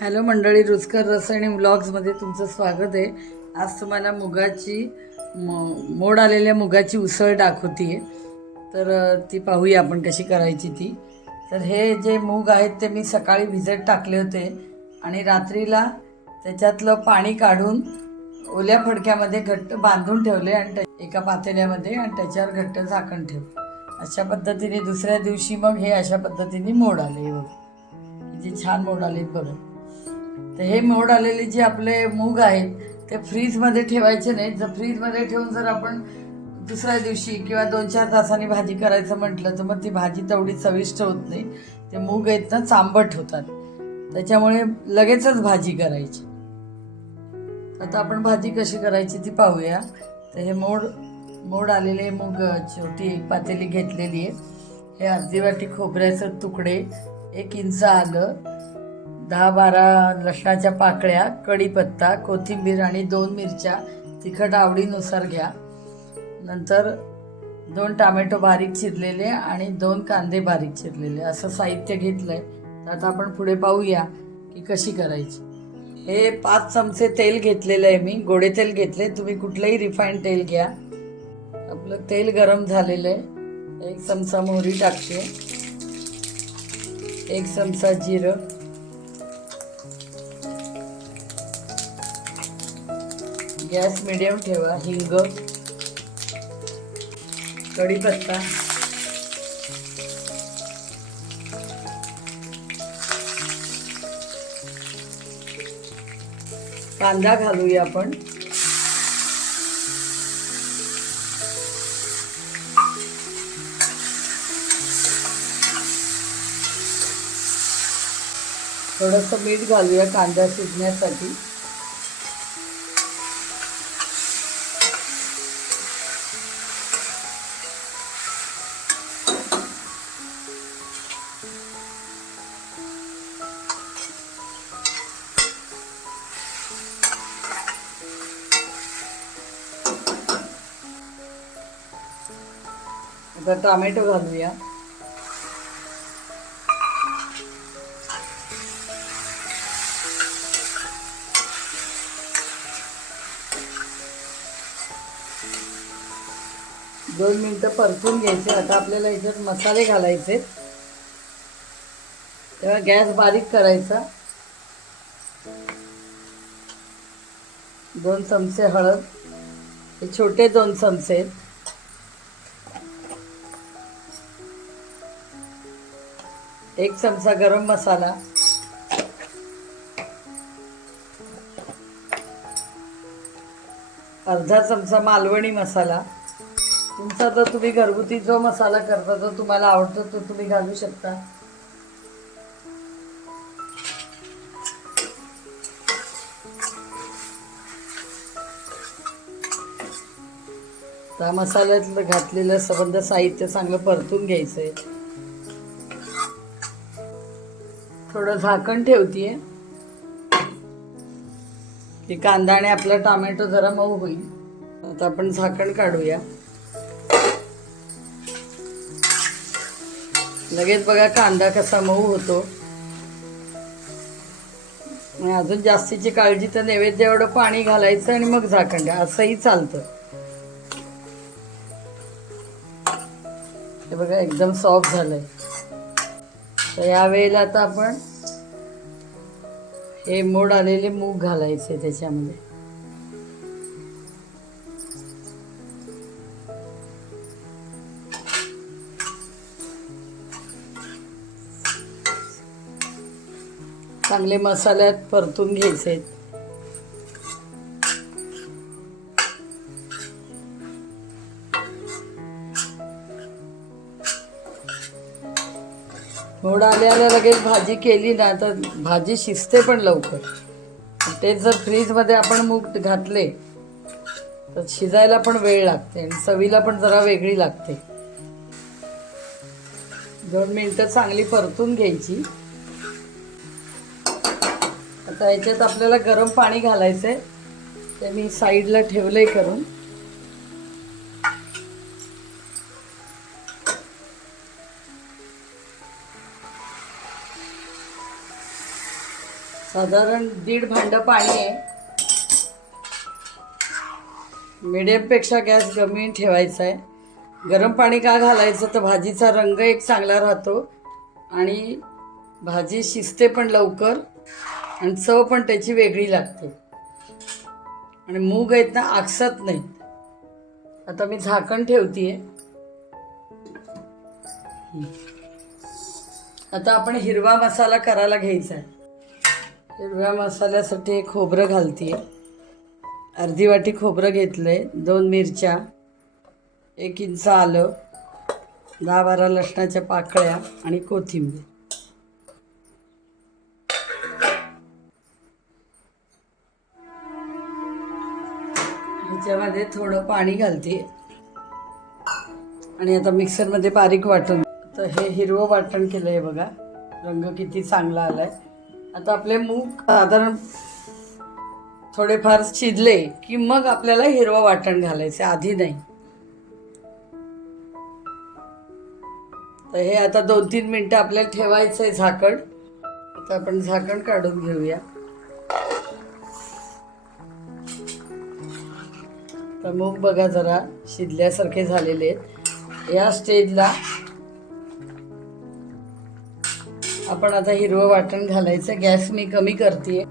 Hello मंडळी रुचकर रस आणि तुमचं स्वागत आहे. आज तुम्हाला मुगाची म- मोड आलेल्या मुगाची उसळ दाखवते तर ती पाहूया आपण कशी करायची ती. तर हे जे मूग आहेत ते मी सकाळी भिजत टाकले होते आणि रात्रीला त्याच्यातलं पाणी काढून ओल्या फडक्यामध्ये घट्ट बांधून ठेवले आणि त्या- एका पातेल्यामध्ये आणि त्याच्यावर घट्ट झाकण ठेवले. अशा पद्धतीने दुसऱ्या दिवशी मग हे अशा पद्धतीने मोड आले बघ. किती छान मोड आले बघ. तर हे मोड आलेले जे आपले मूग आहेत ते फ्रीजमध्ये ठेवायचे नाहीत. जर फ्रीजमध्ये ठेवून जर आपण दुसऱ्या दिवशी किंवा दोन चार तासांनी भाजी करायचं म्हटलं तर मग ती भाजी तेवढी चविष्ट होत नाही. ते मूग आहेत ना चांबट होतात. त्याच्यामुळे लगेचच भाजी करायची. आता आपण भाजी कशी करायची ती पाहूया. तर हे मोड मोड आलेले मूग छोटी एक पातेली घेतलेली आहे. हे अर्धी वाटी खोबऱ्याचं तुकडे एक इंच आलं. दहा बारा लसणाच्या पाकळ्या कढीपत्ता कोथिंबीर आणि दोन मिरच्या तिखट आवडीनुसार घ्या. नंतर दोन टामॅटो बारीक चिरलेले आणि दोन कांदे बारीक चिरलेले. असं साहित्य घेतलंय. तर आता आपण पुढे पाहूया की कशी करायची. हे पाच चमचे तेल घेतलेलं आहे मी. गोडे तेल घेतले. तुम्ही कुठलंही रिफाईंड तेल घ्या. आपलं तेल गरम झालेलं आहे. एक चमचा मोहरी टाकते. एक चमचा जिरं. गॅस मिडियम ठेवा हिंग कढीपत्ता. कांदा घालूया आपण. थोडंसं मीठ घालूया कांदा शिजण्यासाठी. आता टोमॅटो घालूया. दोन मिनटं परतून घ्यायचे. आता आपल्याला याच्यात मसाले घालायचे. तेव्हा गॅस बारीक करायचा. दोन चमचे हळद. हे छोटे दोन चमचे एक चमचा गरम मसाला. अर्धा चमचा मालवणी मसाला. तुमचा जर तुम्ही घरगुती जो मसाला करता जो तुम्हाला आवडतो तो तुम्ही घालू शकता. त्या मसाल्यातलं घातलेलं सबंध साहित्य चांगलं परतून घ्यायचं आहे थोडं झाकण ठेवतीये. की कांदा आणि आपला टोमॅटो जरा मऊ होईल. आता आपण झाकण काढूया. लगेच बघा कांदा कसा मऊ होतो. अजून जास्तीची काळजी तर नैवेद्य एवढं पाणी घालायचं आणि मग झाकण द्या असंही चालतं. हे बघा एकदम सॉफ्ट झालंय. तर या वेळेला आता आपण हे मोड आलेले मूग घालायचे त्याच्यामध्ये. चांगले मसाल्यात परतून घ्यायचे. मोड आल्याला लगेच भाजी केली ना तर भाजी शिजते पण लवकर. तेच जर फ्रीजमध्ये आपण मूग घातले तर शिजायला पण वेळ लागते आणि चवीला पण जरा वेगळी लागते. दोन मिनटं चांगली परतून घ्यायची. आता याच्यात आपल्याला गरम पाणी घालायचंय. ते मी साईडला ठेवलंय करून. साधारण दीड भांड पाणी आहे. मिडियमपेक्षा गॅस कमी ठेवायचा आहे. गरम पाणी का घालायचं? तर भाजीचा रंग एक चांगला राहतो. आणि भाजी शिजते पण लवकर. आणि चव पण त्याची वेगळी लागते. आणि मूग आहेत ना आकसत नाहीत. आता मी झाकण ठेवतीये. आता आपण हिरवा मसाला करायला घ्यायचा आहे. हिरव्या मसाल्यासाठी एक खोबरं घालतीये. अर्धी वाटी खोबरं घेतलं आहे दोन मिरच्या एक इंच आलं दहा बारा लसणाच्या पाकळ्या आणि कोथिंबीर. ह्याच्यामध्ये थोडं पाणी घालते. आणि आता मिक्सरमध्ये बारीक वाटून तर हे हिरवं वाटण केलं आहे बघा. रंग किती चांगला आला आहे आता आपले मूग साधारण थोडेफार शिजले की मग आपल्याला हिरवं वाटण घालायचं आधी नाही. तर हे आता दोन तीन मिनटं आपल्याला ठेवायचं आहे झाकण. आता आपण झाकण काढून घेऊया. तर मूग बघा जरा शिजल्यासारखे झालेले आहेत. या स्टेजला आपण आता हिरवं वाटण घालायचं. गॅस मी कमी करते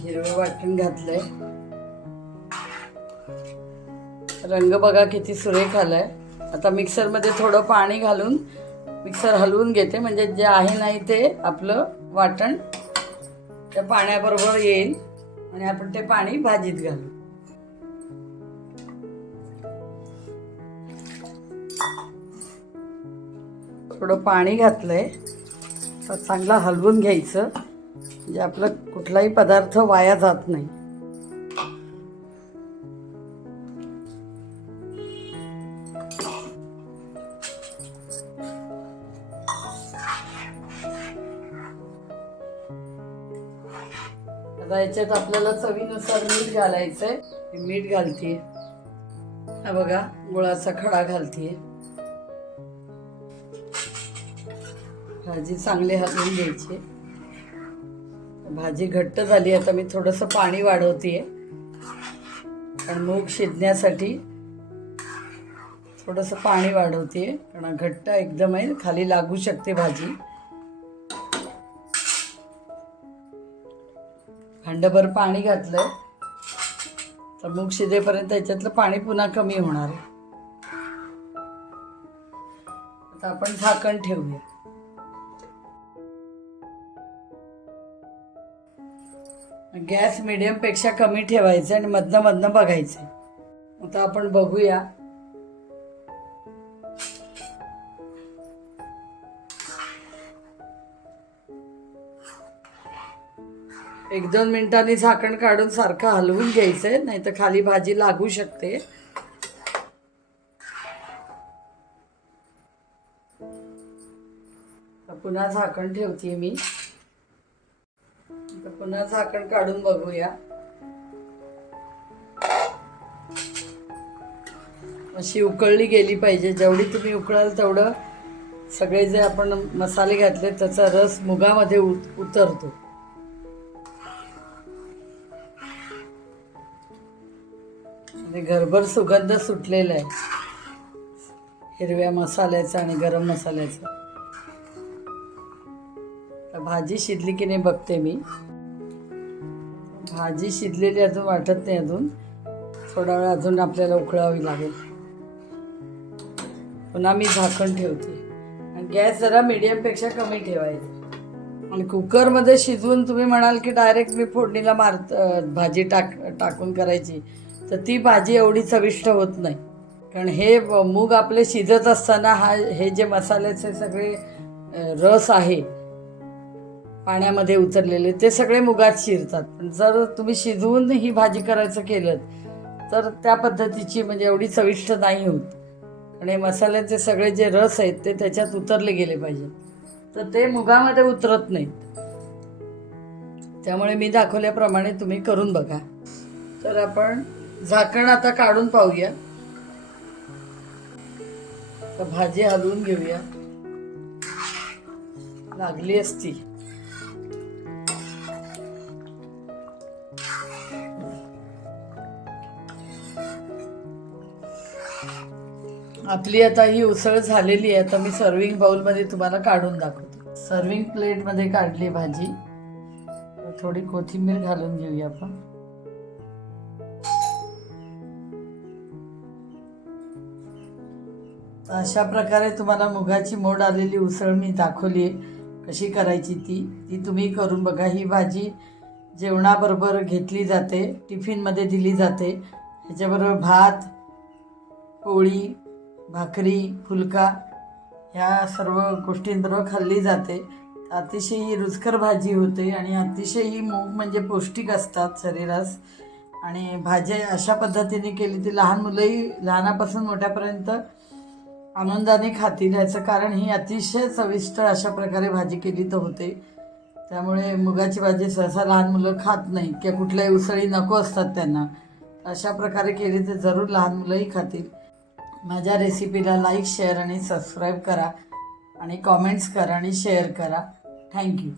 हिरवं वाटण घातलंय. रंग बघा किती सुरेख आलाय. आता मिक्सरमध्ये थोडं पाणी घालून मिक्सर हलवून घेते. म्हणजे जे आहे नाही ते आपलं वाटण त्या पाण्याबरोबर येईल. आणि आपण ते पाणी भाजीत घालू. थोडं पाणी घातलंय. तर चांगला हलवून घ्यायचं. म्हणजे आपलं कुठलाही पदार्थ वाया जात नाही. आता याच्यात आपल्याला चवीनुसार मीठ घालायचंय. मीठ घालते हा बघा गुळाचा खडा घालते भाजी चांगली हलवून घ्यायची. भाजी घट्ट झाली आता मी थोडंसं पाणी वाढवते कारण मूग शिजण्यासाठी थोडंसं पाणी वाढवते कारण घट्ट एकदम आहे खाली लागू शकते भाजी. भांडभर पाणी घातलंय. तर मूग शिजेपर्यंत याच्यातलं पाणी पुन्हा कमी होणार आहे. आता आपण झाकण ठेवूया. गॅस मिडियमपेक्षा कमी ठेवायचं आणि मधनं मधनं बघायचं. आता आपण बघूया एक दोन मिनिटांनी झाकण काढून सारखं हलवून घ्यायचंय नाही तर खाली भाजी लागू शकते. पुन्हा झाकण ठेवते मी. पुन्हा झाकण काढून बघूया. अशी उकळली गेली पाहिजे जेवढी तुम्ही उकळाल तेवढं सगळे जे आपण मसाले घातले त्याचा रस मुगामध्ये उत- उतरतो. आणि घरभर सुगंध सुटलेला आहे. हिरव्या मसाल्याचा आणि गरम मसाल्याचा. भाजी शिजली की नाही बघते मी. भाजी शिजलेली अजून वाटत नाही अजून. थोडा वेळ अजून आपल्याला उकळावी लागेल. पुन्हा मी झाकण ठेवते. आणि गॅस जरा मीडियमपेक्षा कमी ठेवायचा. आणि कुकरमध्ये शिजवून तुम्ही म्हणाल की डायरेक्ट मी फोडणीला मार भाजी टाक टाकून करायची. तर ती भाजी एवढी चविष्ट होत नाही. कारण हे मूग आपले शिजत असताना हा हे जे मसाल्याचे सगळे रस आहे पाण्यामध्ये उतरलेले ते सगळे मुगात शिरतात. पण जर तुम्ही शिजवून ही भाजी करायचं केलं तर त्या पद्धतीची म्हणजे एवढी चविष्ट नाही होत. आणि मसाल्याचे सगळे जे रस आहेत ते त्याच्यात उतरले गेले पाहिजे. तर ते मुगामध्ये उतरत नाहीत. त्यामुळे मी दाखवल्याप्रमाणे तुम्ही करून बघा. तर आपण झाकण आता काढून पाहूया. तर भाजी हलवून घेऊया. लागली असती. आपली आता ही उसळ झालेली आहे. आता मी सर्विंग बाउलमध्ये तुम्हाला काढून दाखवते. सर्विंग प्लेटमध्ये काढली भाजी. थोडी कोथिंबीर घालून घेऊया आपण. अशा प्रकारे तुम्हाला मुगाची मोड आलेली उसळ मी दाखवली आहे. कशी करायची ती? ती तुम्ही करून बघा. ही भाजी जेवणाबरोबर घेतली जाते. टिफिनमध्ये दिली जाते. ह्याच्याबरोबर भात पोळी भाकरी फुलका ह्या सर्व गोष्टींबरोबर खाल्ली जाते. अतिशय ही रुचकर भाजी होते आणि अतिशय ही मूग म्हणजे पौष्टिक असतात शरीरास. आणि भाज्या अशा पद्धतीने केली ती लहान मुलंही लहानापासून मोठ्यापर्यंत आनंदाने खातील याचं कारण ही अतिशय चविष्ट अशा प्रकारे भाजी केली तर होते. त्यामुळे मुगाची भाजी सहसा लहान मुलं खात नाही किंवा कुठल्याही उसळी नको असतात त्यांना. अशा प्रकारे केली तर जरूर लहान मुलंही खातील. माझ्या रेसिपीला लाईक शेअर आणि सबस्क्राईब करा आणि कॉमेंट्स करा आणि शेअर करा. थँक्यू.